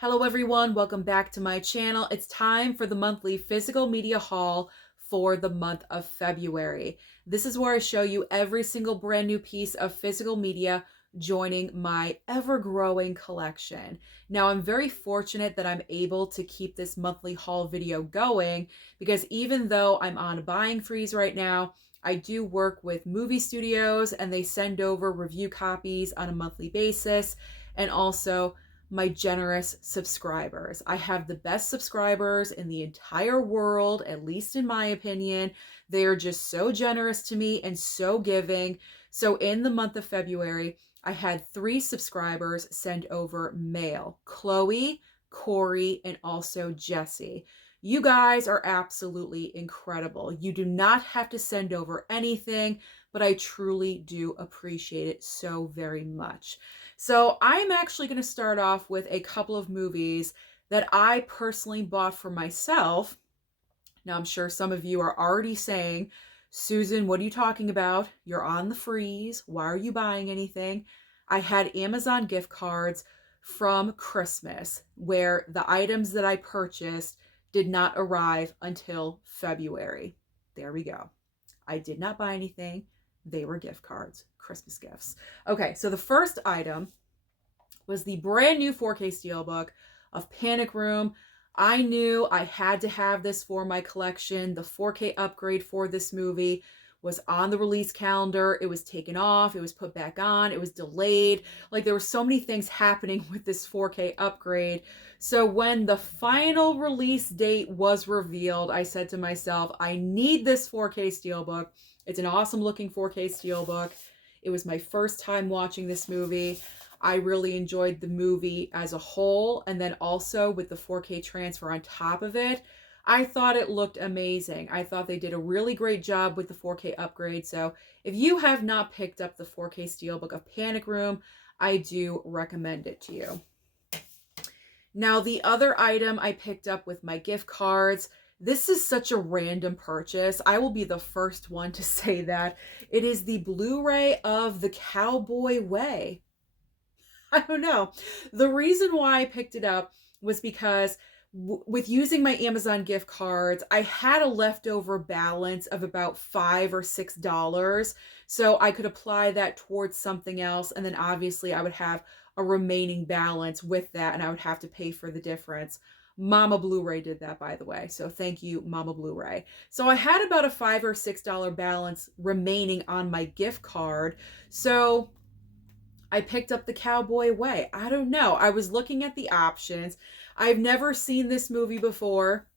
Hello everyone, welcome back to my channel. It's time for the monthly physical media haul for the month of February. This is where I show you every single brand new piece of physical media joining my ever-growing collection. Now, I'm very fortunate that I'm able to keep this monthly haul video going because even though I'm on a buying freeze right now, I do work with movie studios and they send over review copies on a monthly basis, and also my generous subscribers. I have the best subscribers in the entire world, at least in my opinion. They are just so generous to me and so giving. So in the month of February, I had 3 subscribers send over mail: Chloe, Corey, and also Jesse. You guys are absolutely incredible. You do not have to send over anything, but I truly do appreciate it so very much. So I'm actually going to start off with a couple of movies that I personally bought for myself. Now, I'm sure some of you are already saying, Susan, what are you talking about? You're on the freeze. Why are you buying anything? I had Amazon gift cards from Christmas where the items that I purchased did not arrive until February. There we go. I did not buy anything. They were gift cards, Christmas gifts. Okay, so the first item was the brand new 4K Steelbook of Panic Room. I knew I had to have this for my collection. The 4K upgrade for this movie was on the release calendar. It was taken off. It was put back on. It was delayed. Like, there were so many things happening with this 4K upgrade. So when the final release date was revealed, I said to myself, I need this 4K Steelbook. It's an awesome looking 4K Steelbook. It was my first time watching this movie. I really enjoyed the movie as a whole, and then also with the 4K transfer on top of it. I thought it looked amazing. I thought they did a really great job with the 4K upgrade. So if you have not picked up the 4K Steelbook of Panic Room, I do recommend it to you. Now, the other item I picked up with my gift cards, this is such a random purchase. I will be the first one to say that. It is the Blu-ray of The Cowboy Way. I don't know. The reason why I picked it up was because with using my Amazon gift cards, I had a leftover balance of about $5 or $6. So I could apply that towards something else. And then obviously I would have a remaining balance with that and I would have to pay for the difference. Mama Blu-ray did that, by the way. So thank you, Mama Blu-ray. So I had about a $5 or $6 balance remaining on my gift card. So I picked up The Cowboy Way. I don't know. I was looking at the options. I've never seen this movie before.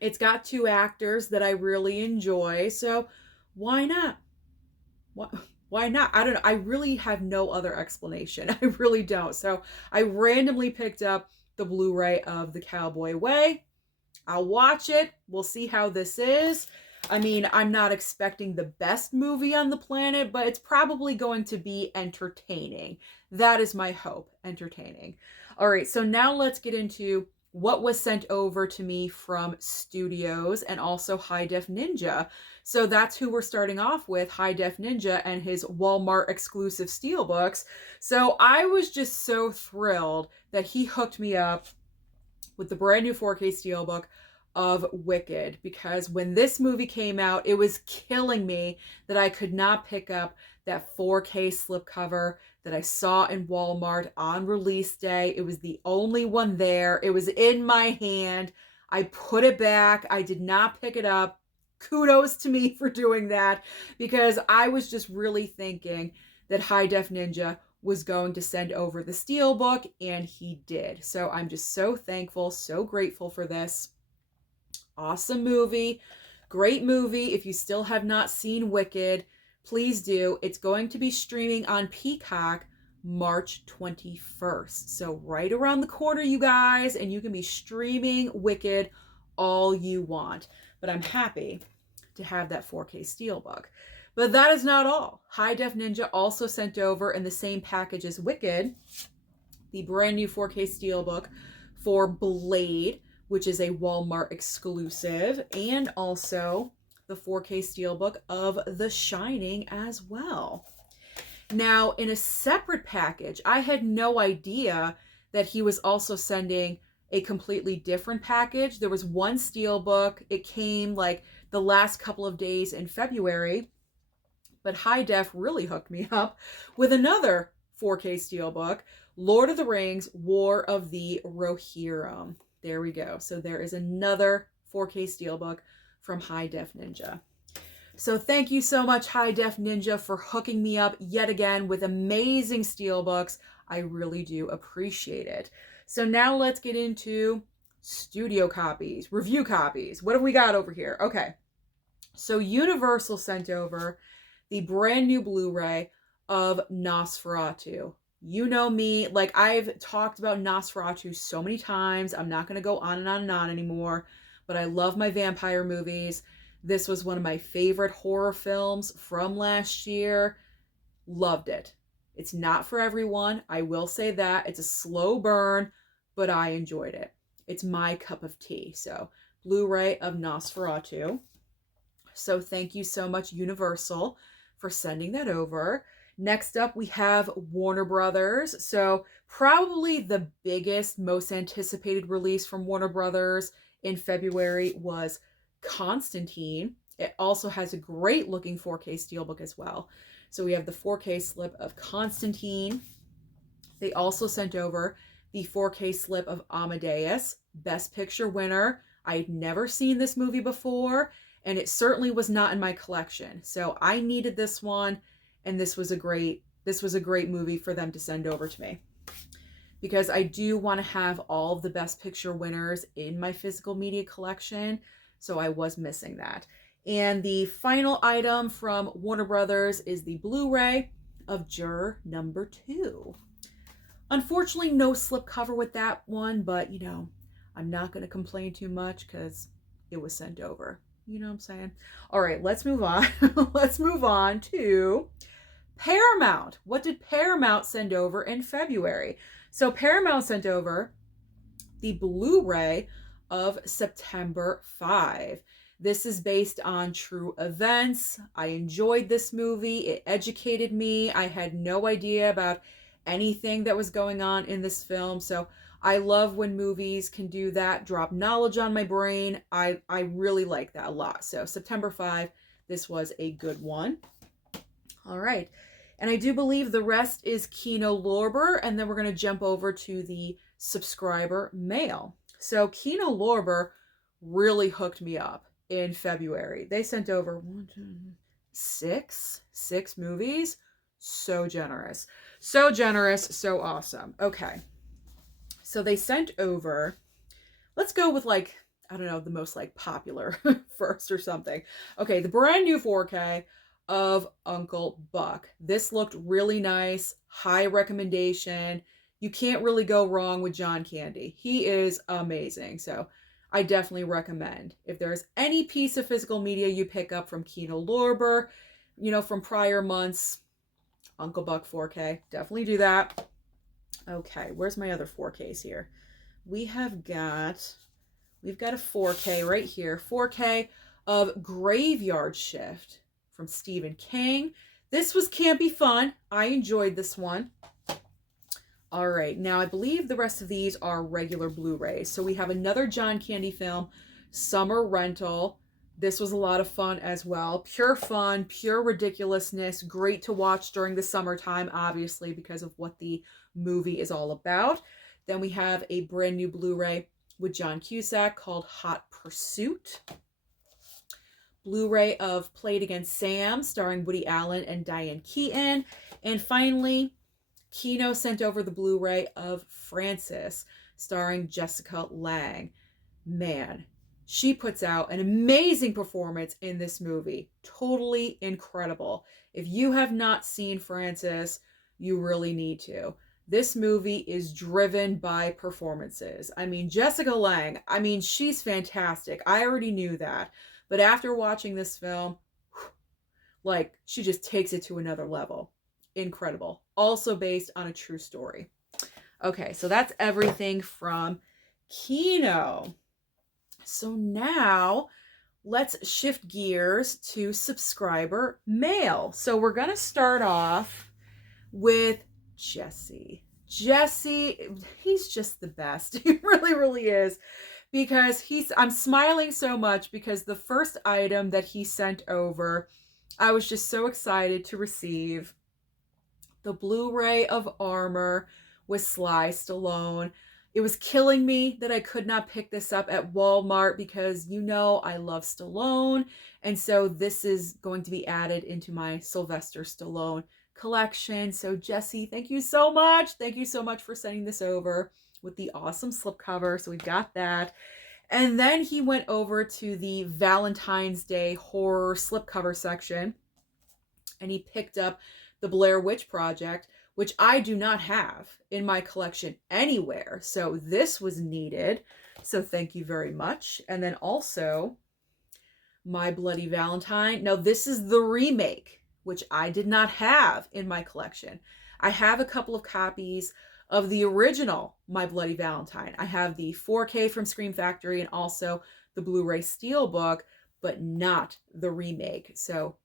It's got 2 actors that I really enjoy. So why not? Why not? I don't know. I really have no other explanation. I really don't. So I randomly picked up the Blu-ray of The Cowboy Way. I'll watch it. We'll see how this is. I mean, I'm not expecting the best movie on the planet, but it's probably going to be entertaining. That is my hope, entertaining. All right, so now let's get into what was sent over to me from studios and also High Def Ninja. So that's who we're starting off with, High Def Ninja and his Walmart exclusive steelbooks. So I was just so thrilled that he hooked me up with the brand new 4K steelbook of Wicked, because when this movie came out, it was killing me that I could not pick up that 4K slipcover that I saw in Walmart on release day. It was the only one there. It was in my hand. I put it back. I did not pick it up. Kudos to me for doing that, because I was just really thinking that High Def Ninja was going to send over the steelbook, and he did. So I'm just so thankful, so grateful for this. Awesome movie, great movie. If you still have not seen Wicked, please do. It's going to be streaming on Peacock March 21st. So right around the corner, you guys, and you can be streaming Wicked all you want. But I'm happy to have that 4K steelbook. But that is not all. High Def Ninja also sent over in the same package as Wicked the brand new 4K steelbook for Blade, which is a Walmart exclusive, and also the 4K steelbook of The Shining as well. Now, in a separate package, I had no idea that he was also sending a completely different package. There was one steelbook. It came like the last couple of days in February, but High Def really hooked me up with another 4K steelbook, Lord of the Rings, War of the Rohirrim. There we go. So there is another 4K steelbook from High Def Ninja. So thank you so much, High Def Ninja, for hooking me up yet again with amazing steelbooks. I really do appreciate it. So now let's get into studio copies, review copies. What have we got over here? Okay. So Universal sent over the brand new Blu-ray of Nosferatu. You know me, like I've talked about Nosferatu so many times. I'm not going to go on and on and on anymore, but I love my vampire movies. This was one of my favorite horror films from last year. Loved it. It's not for everyone. I will say that. It's a slow burn, but I enjoyed it. It's my cup of tea. So, Blu-ray of Nosferatu. So, thank you so much, Universal, for sending that over. Next up, we have Warner Brothers. So, probably the biggest, most anticipated release from Warner Brothers in February was Constantine. It also has a great looking 4K steelbook as well. So we have the 4K slip of Constantine. They also sent over the 4K slip of Amadeus, Best Picture winner. I had never seen this movie before, and it certainly was not in my collection. So I needed this one, and this was a great movie for them to send over to me, because I do want to have all of the Best Picture winners in my physical media collection. So I was missing that. And the final item from Warner Brothers is the Blu-ray of Juror Number 2. Unfortunately, no slipcover with that one, but, you know, I'm not going to complain too much because it was sent over. You know what I'm saying? All right, let's move on. Let's move on to Paramount. What did Paramount send over in February? So Paramount sent over the Blu-ray of September 5. This is based on true events. I enjoyed this movie. It educated me. I had no idea about anything that was going on in this film. So I love when movies can do that, drop knowledge on my brain. I really like that a lot. So September 5, this was a good one. All right. And I do believe the rest is Kino Lorber, and then we're going to jump over to the subscriber mail. So Kino Lorber really hooked me up in February. They sent over six movies. So generous. So generous, so awesome. Okay. So they sent over, let's go with like, I don't know, the most like popular first or something. Okay, the brand new 4K of Uncle Buck. This looked really nice. High recommendation. You can't really go wrong with John Candy. He is amazing. So I definitely recommend. If there's any piece of physical media you pick up from Kino Lorber, you know, from prior months, Uncle Buck 4K, definitely do that. Okay, where's my other 4Ks here? We've got a 4K right here. 4K of Graveyard Shift from Stephen King. This was campy fun. I enjoyed this one. All right, now I believe the rest of these are regular Blu-rays. So we have another John Candy film, Summer Rental. This was a lot of fun as well. Pure fun, pure ridiculousness. Great to watch during the summertime, obviously, because of what the movie is all about. Then we have a brand new Blu-ray with John Cusack called Hot Pursuit. Blu-ray of Play It Again Sam, starring Woody Allen and Diane Keaton. And finally, Kino sent over the Blu-ray of Frances, starring Jessica Lange. Man, she puts out an amazing performance in this movie. Totally incredible. If you have not seen Frances, you really need to. This movie is driven by performances. I mean, Jessica Lange, I mean, she's fantastic. I already knew that. But after watching this film, like, she just takes it to another level. Incredible. Also based on a true story. Okay, so that's everything from Kino. So now let's shift gears to subscriber mail. So we're going to start off with Jesse. Jesse, he's just the best. He really, really is. Because I'm smiling so much because the first item that he sent over, I was just so excited to receive the Blu-ray of Armor with Sly Stallone. It was killing me that I could not pick this up at Walmart because you know I love Stallone. And so this is going to be added into my Sylvester Stallone collection. So Jesse, thank you so much. Thank you so much for sending this over with the awesome slipcover. So we've got that. And then he went over to the Valentine's Day horror slipcover section and he picked up the Blair Witch Project, which I do not have in my collection anywhere. So this was needed. So thank you very much. And then also My Bloody Valentine. Now this is the remake, which I did not have in my collection. I have a couple of copies of the original My Bloody Valentine. I have the 4K from Scream Factory and also the Blu-ray Steelbook, but not the remake. So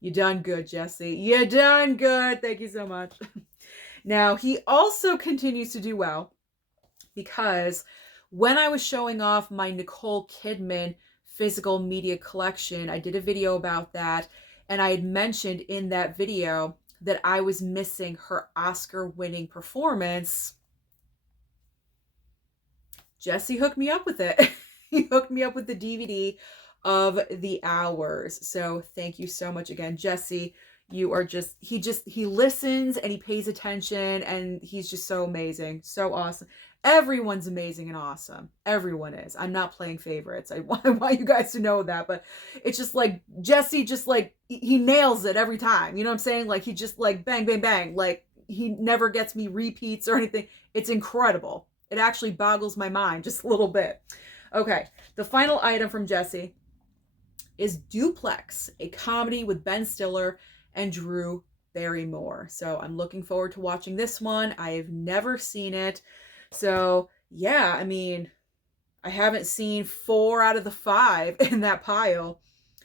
you done good, Jesse. You done good. Thank you so much. Now, he also continues to do well because when I was showing off my Nicole Kidman physical media collection, I did a video about that, and I had mentioned in that video that I was missing her Oscar-winning performance. Jesse hooked me up with it. He hooked me up with the DVD of The Hours. So thank you so much again, Jesse. You are just, he listens and he pays attention and he's just so amazing. So awesome. Everyone's amazing and awesome. Everyone is. I'm not playing favorites. I want you guys to know that, but it's just like Jesse just like, he nails it every time. You know what I'm saying? Like he just like bang, bang, bang. Like he never gets me repeats or anything. It's incredible. It actually boggles my mind just a little bit. Okay. The final item from Jesse is Duplex, a comedy with Ben Stiller and Drew Barrymore. So I'm looking forward to watching this one. I have never seen it. So yeah, I mean, I haven't seen 4 out of the 5 in that pile.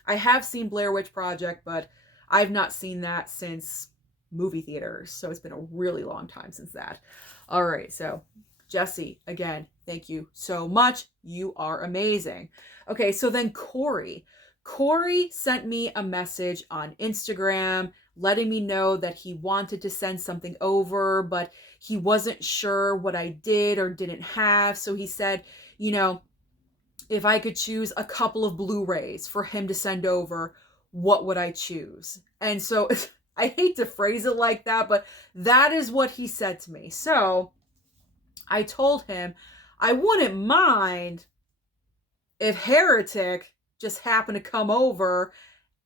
I have seen Blair Witch Project, but I've not seen that since movie theaters. So it's been a really long time since that. All right, so Jesse, again, thank you so much. You are amazing. Okay, so then Corey sent me a message on Instagram letting me know that he wanted to send something over, but he wasn't sure what I did or didn't have. So he said, you know, if I could choose a couple of Blu-rays for him to send over, what would I choose? And so I hate to phrase it like that, but that is what he said to me. So I told him I wouldn't mind if Heretic just happened to come over,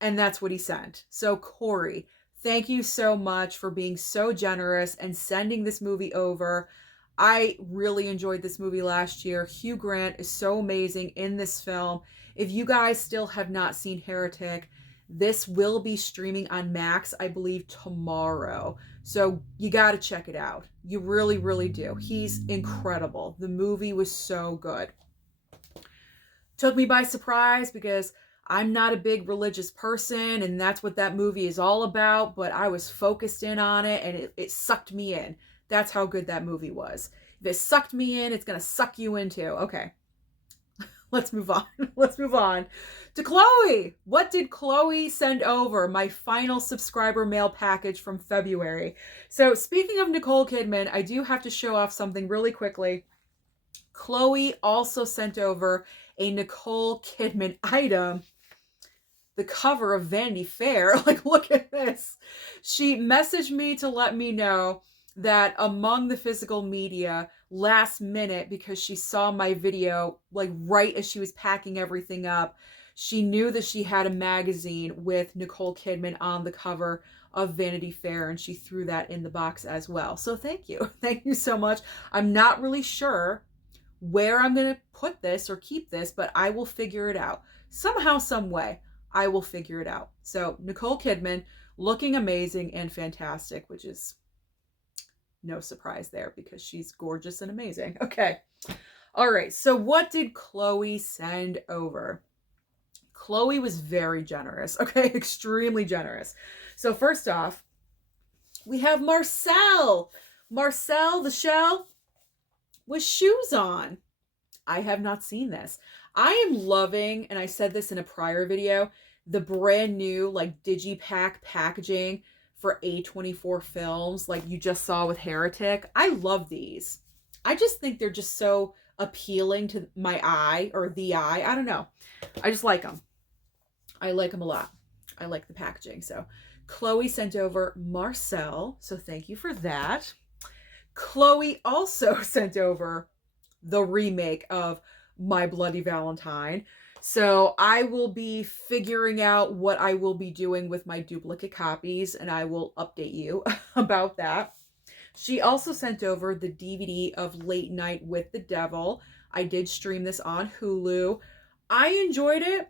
and that's what he sent. So Corey, thank you so much for being so generous and sending this movie over. I really enjoyed this movie last year. Hugh Grant is so amazing in this film. If you guys still have not seen Heretic, this will be streaming on Max, I believe, tomorrow. So you got to check it out. You really, really do. He's incredible. The movie was so good. Took me by surprise because I'm not a big religious person and that's what that movie is all about, but I was focused in on it and it sucked me in. That's how good that movie was. If it sucked me in, it's going to suck you in too. Okay. Let's move on. Let's move on to Chloe. What did Chloe send over? My final subscriber mail package from February. So speaking of Nicole Kidman, I do have to show off something really quickly. Chloe also sent over a Nicole Kidman item, the cover of Vanity Fair. Like, look at this. She messaged me to let me know that among the physical media, last minute, because she saw my video, like right as she was packing everything up, she knew that she had a magazine with Nicole Kidman on the cover of Vanity Fair, and she threw that in the box as well. So thank you. Thank you so much. I'm not really sure where I'm going to put this or keep this, but I will figure it out. Somehow, some way, I will figure it out. So Nicole Kidman looking amazing and fantastic, which is no surprise there because she's gorgeous and amazing. Okay. All right. So what did Chloe send over? Chloe was very generous. Okay. Extremely generous. So first off, we have Marcel. Marcel the Shell with shoes on. I have not seen this. I am loving, and I said this in a prior video, the brand new like digipack packaging for A24 films like you just saw with Heretic. I love these. I just think they're just so appealing to my eye, or the eye. I don't know. I just like them. I like them a lot. I like the packaging. So Chloe sent over Marcel. So thank you for that. Chloe also sent over the remake of My Bloody Valentine. So I will be figuring out what I will be doing with my duplicate copies, and I will update you about that. She also sent over the DVD of Late Night with the Devil. I did stream this on Hulu. I enjoyed it,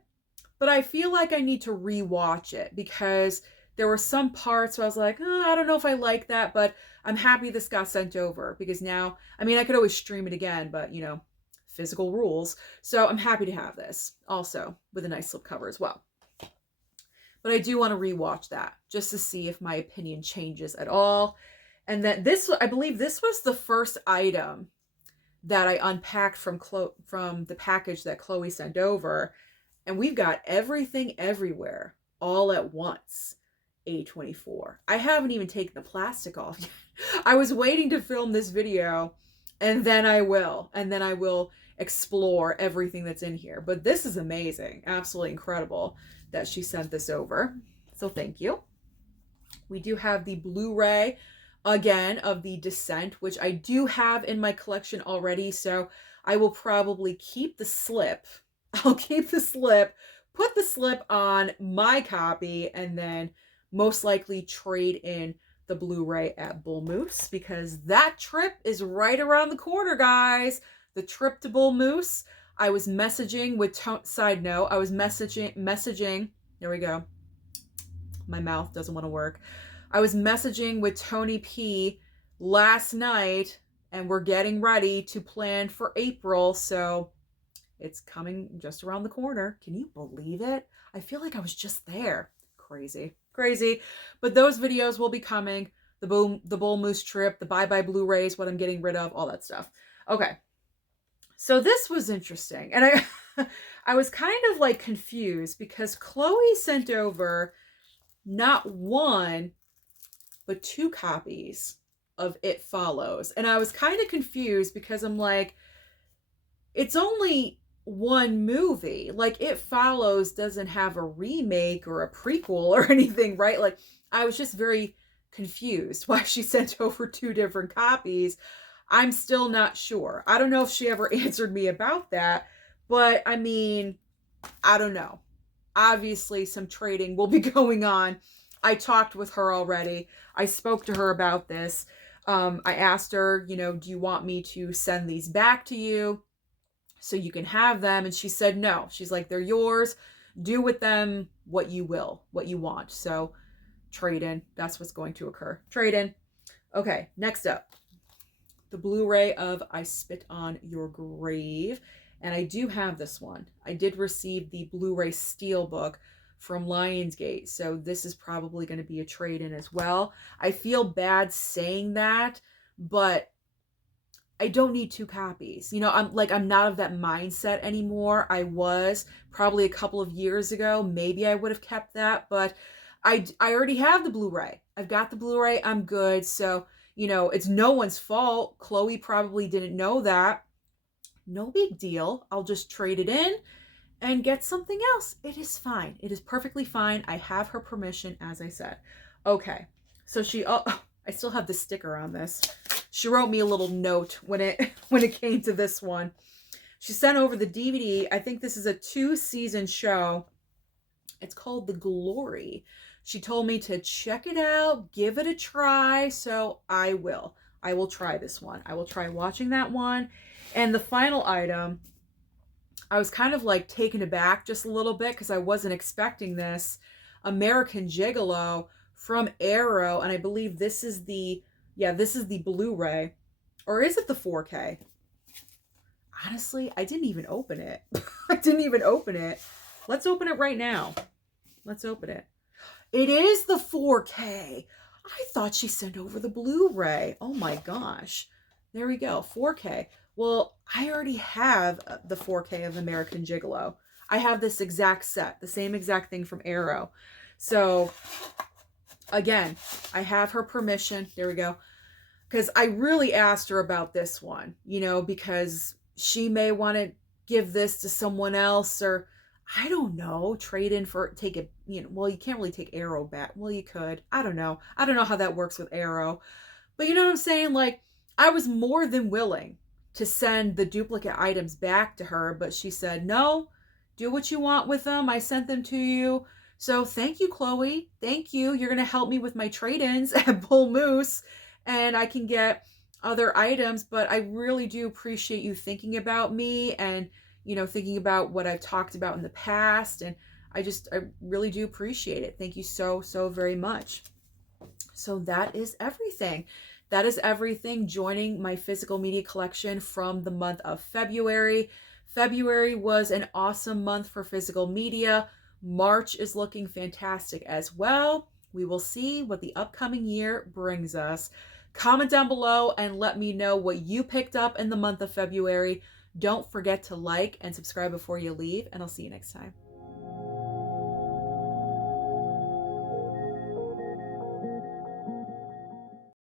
but I feel like I need to rewatch it because there were some parts where I was like, oh, I don't know if I like that, but I'm happy this got sent over because now, I mean, I could always stream it again, but you know, physical rules. So I'm happy to have this also with a nice slipcover as well. But I do want to rewatch that just to see if my opinion changes at all. And that this, I believe this was the first item that I unpacked from the package that Chloe sent over. And we've got Everything Everywhere all at once. A24. I haven't even taken the plastic off yet. I was waiting to film this video, and then I will. And then I will explore everything that's in here. But this is amazing. Absolutely incredible that she sent this over. So thank you. We do have the Blu-ray, again, of The Descent, which I do have in my collection already. So I will probably keep the slip. I'll keep the slip, put the slip on my copy, and then most likely trade in the Blu-ray at Bull Moose because that trip is right around the corner, guys. The trip to Bull Moose. I was messaging with side note. I was messaging. There we go. My mouth doesn't want to work. I was messaging with Tony P last night, and we're getting ready to plan for April. So it's coming just around the corner. Can you believe it? I feel like I was just there. Crazy. But those videos will be coming. The Bull Moose trip, the bye-bye Blu-rays, what I'm getting rid of, all that stuff. Okay. So this was interesting. And I was kind of like confused because Chloe sent over not one, but 2 copies of It Follows. And I was kind of confused because I'm like, it's only one movie. Like, It Follows doesn't have a remake or a prequel or anything, right? Like, I was just very confused why she sent over 2 different copies. I'm still not sure. I don't know if she ever answered me about that, but I mean, I don't know. Obviously, some trading will be going on. I talked with her already. I spoke to her about this. I asked her, you know, do you want me to send these back to you so you can have them? And she said no. She's like, they're yours. Do with them what you will, what you want. So trade in. That's what's going to occur. Trade in. Okay, next up. The Blu-ray of I Spit on Your Grave. And I do have this one. I did receive the Blu-ray Steelbook from Lionsgate. So this is probably going to be a trade-in as well. I feel bad saying that, but I don't need 2 copies. You know, I'm not of that mindset anymore. I was probably a couple of years ago. Maybe I would have kept that, but I already have the Blu-ray. I've got the Blu-ray. I'm good. So, you know, it's no one's fault. Chloe probably didn't know that. No big deal. I'll just trade it in and get something else. It is fine. It is perfectly fine. I have her permission, as I said. Okay. So I still have the sticker on this. She wrote me a little note when it came to this one. She sent over the DVD. I think this is a 2-season show. It's called The Glory. She told me to check it out, give it a try. So I will try this one. I will try watching that one. And the final item, I was kind of like taken aback just a little bit because I wasn't expecting this. American Gigolo from Arrow. And I believe this is the Blu-ray. Or is it the 4K? Honestly, I didn't even open it. Let's open it right now. Let's open it. It is the 4K. I thought she sent over the Blu-ray. Oh my gosh. There we go. 4K. Well, I already have the 4K of American Gigolo. I have this exact set, the same exact thing from Arrow. So, again, I have her permission. There we go. Because I really asked her about this one, you know, because she may want to give this to someone else, or I don't know, trade in for, take it, you know, well, you can't really take Arrow back. Well, you could. I don't know. I don't know how that works with Arrow. But you know what I'm saying? Like, I was more than willing to send the duplicate items back to her, but she said, no, do what you want with them. I sent them to you. So thank you, Chloe. Thank you. You're going to help me with my trade-ins at Bull Moose, and I can get other items, but I really do appreciate you thinking about me and, you know, thinking about what I've talked about in the past. And I really do appreciate it. Thank you so, so very much. So that is everything. That is everything joining my physical media collection from the month of February. February was an awesome month for physical media. March is looking fantastic as well. We will see what the upcoming year brings us. Comment down below and let me know what you picked up in the month of February. Don't forget to like and subscribe before you leave, and I'll see you next time.